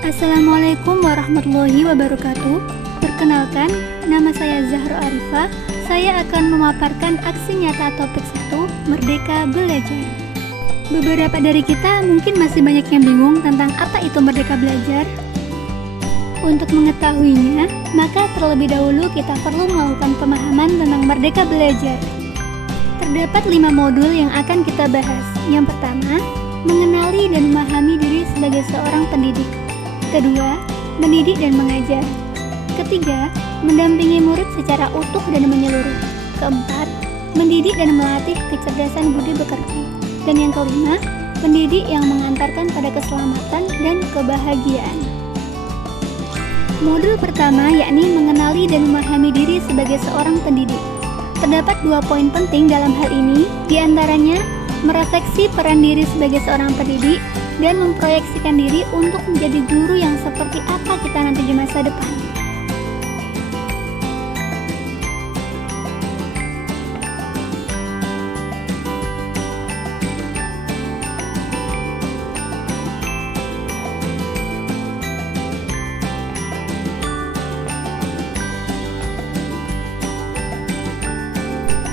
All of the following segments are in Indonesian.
Assalamualaikum warahmatullahi wabarakatuh. Perkenalkan, nama saya Zahra Arifah. Saya akan memaparkan aksi nyata topik 1, Merdeka Belajar. Beberapa dari kita mungkin masih banyak yang bingung tentang apa itu Merdeka Belajar. Untuk mengetahuinya, maka terlebih dahulu kita perlu melakukan pemahaman tentang Merdeka Belajar. Terdapat 5 modul yang akan kita bahas. Yang pertama, mengenali dan memahami diri sebagai seorang pendidik. Kedua, mendidik dan mengajar. Ketiga, mendampingi murid secara utuh dan menyeluruh. Keempat, mendidik dan melatih kecerdasan budi pekerti. Dan yang kelima, pendidik yang mengantarkan pada keselamatan dan kebahagiaan. Modul pertama yakni mengenali dan memahami diri sebagai seorang pendidik. Terdapat 2 poin penting dalam hal ini, diantaranya merefleksi peran diri sebagai seorang pendidik dan memproyeksikan diri untuk menjadi guru yang seperti apa kita nanti di masa depan.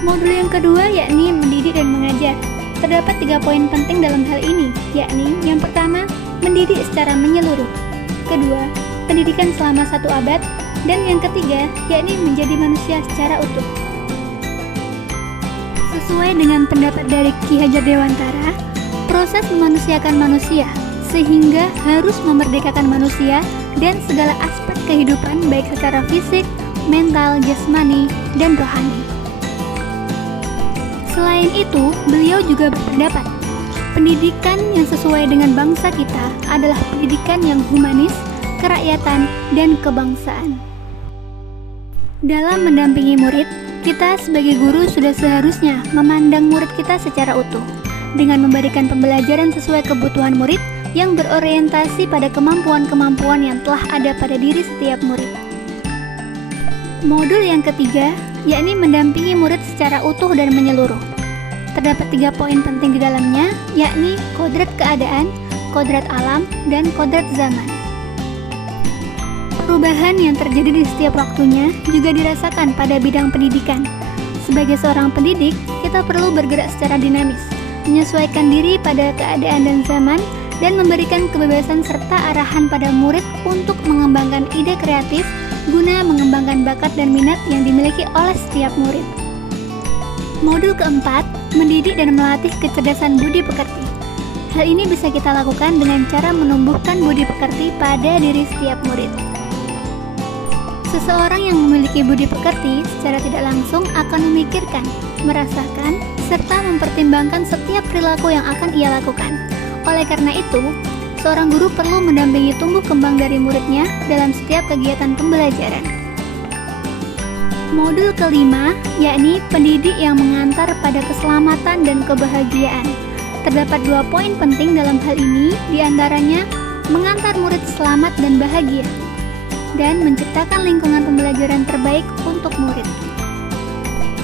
Modul yang kedua yakni mendidik dan mengajar. Terdapat 3 poin penting dalam hal ini, yakni yang pertama, mendidik secara menyeluruh. Kedua, pendidikan selama 1 abad. Dan yang ketiga, yakni menjadi manusia secara utuh. Sesuai dengan pendapat dari Ki Hajar Dewantara, proses memanusiakan manusia, sehingga harus memerdekakan manusia dan segala aspek kehidupan baik secara fisik, mental, jasmani, dan rohani. Selain itu, beliau juga berpendapat, pendidikan yang sesuai dengan bangsa kita adalah pendidikan yang humanis, kerakyatan, dan kebangsaan. Dalam mendampingi murid, kita sebagai guru sudah seharusnya memandang murid kita secara utuh, dengan memberikan pembelajaran sesuai kebutuhan murid yang berorientasi pada kemampuan-kemampuan yang telah ada pada diri setiap murid. Modul yang ketiga, yakni mendampingi murid secara utuh dan menyeluruh. Terdapat 3 poin penting di dalamnya, yakni kodrat keadaan, kodrat alam, dan kodrat zaman. Perubahan yang terjadi di setiap waktunya juga dirasakan pada bidang pendidikan. Sebagai seorang pendidik, kita perlu bergerak secara dinamis, menyesuaikan diri pada keadaan dan zaman, dan memberikan kebebasan serta arahan pada murid untuk mengembangkan ide kreatif guna mengembangkan bakat dan minat yang dimiliki oleh setiap murid. Modul keempat, mendidik dan melatih kecerdasan budi pekerti. Hal ini bisa kita lakukan dengan cara menumbuhkan budi pekerti pada diri setiap murid. Seseorang yang memiliki budi pekerti secara tidak langsung akan memikirkan, merasakan, serta mempertimbangkan setiap perilaku yang akan ia lakukan. Oleh karena itu, seorang guru perlu mendampingi tumbuh kembang dari muridnya dalam setiap kegiatan pembelajaran. Modul kelima, yakni pendidik yang mengantar pada keselamatan dan kebahagiaan. Terdapat 2 poin penting dalam hal ini, diantaranya mengantar murid selamat dan bahagia, dan menciptakan lingkungan pembelajaran terbaik untuk murid.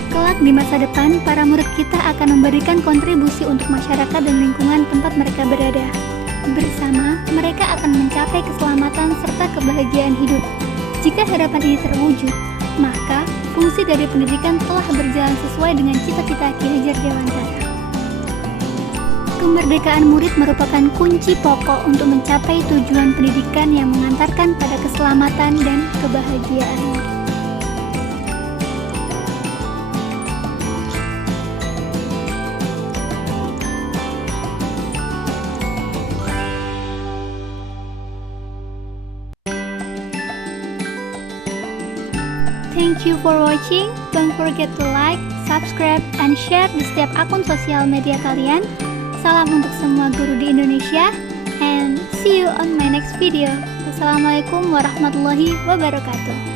Kelak di masa depan, para murid kita akan memberikan kontribusi untuk masyarakat dan lingkungan tempat mereka berada. Bersama, mereka akan mencapai keselamatan serta kebahagiaan hidup. Jika harapan ini terwujud, maka fungsi dari pendidikan telah berjalan sesuai dengan cita-cita Ki Hajar Dewantara. Kemerdekaan murid merupakan kunci pokok untuk mencapai tujuan pendidikan yang mengantarkan pada keselamatan dan kebahagiaan. Thank you for watching. Don't forget to like, subscribe, and share di setiap akun sosial media kalian. Salam untuk semua guru di Indonesia, and see you on my next video. Wassalamualaikum warahmatullahi wabarakatuh.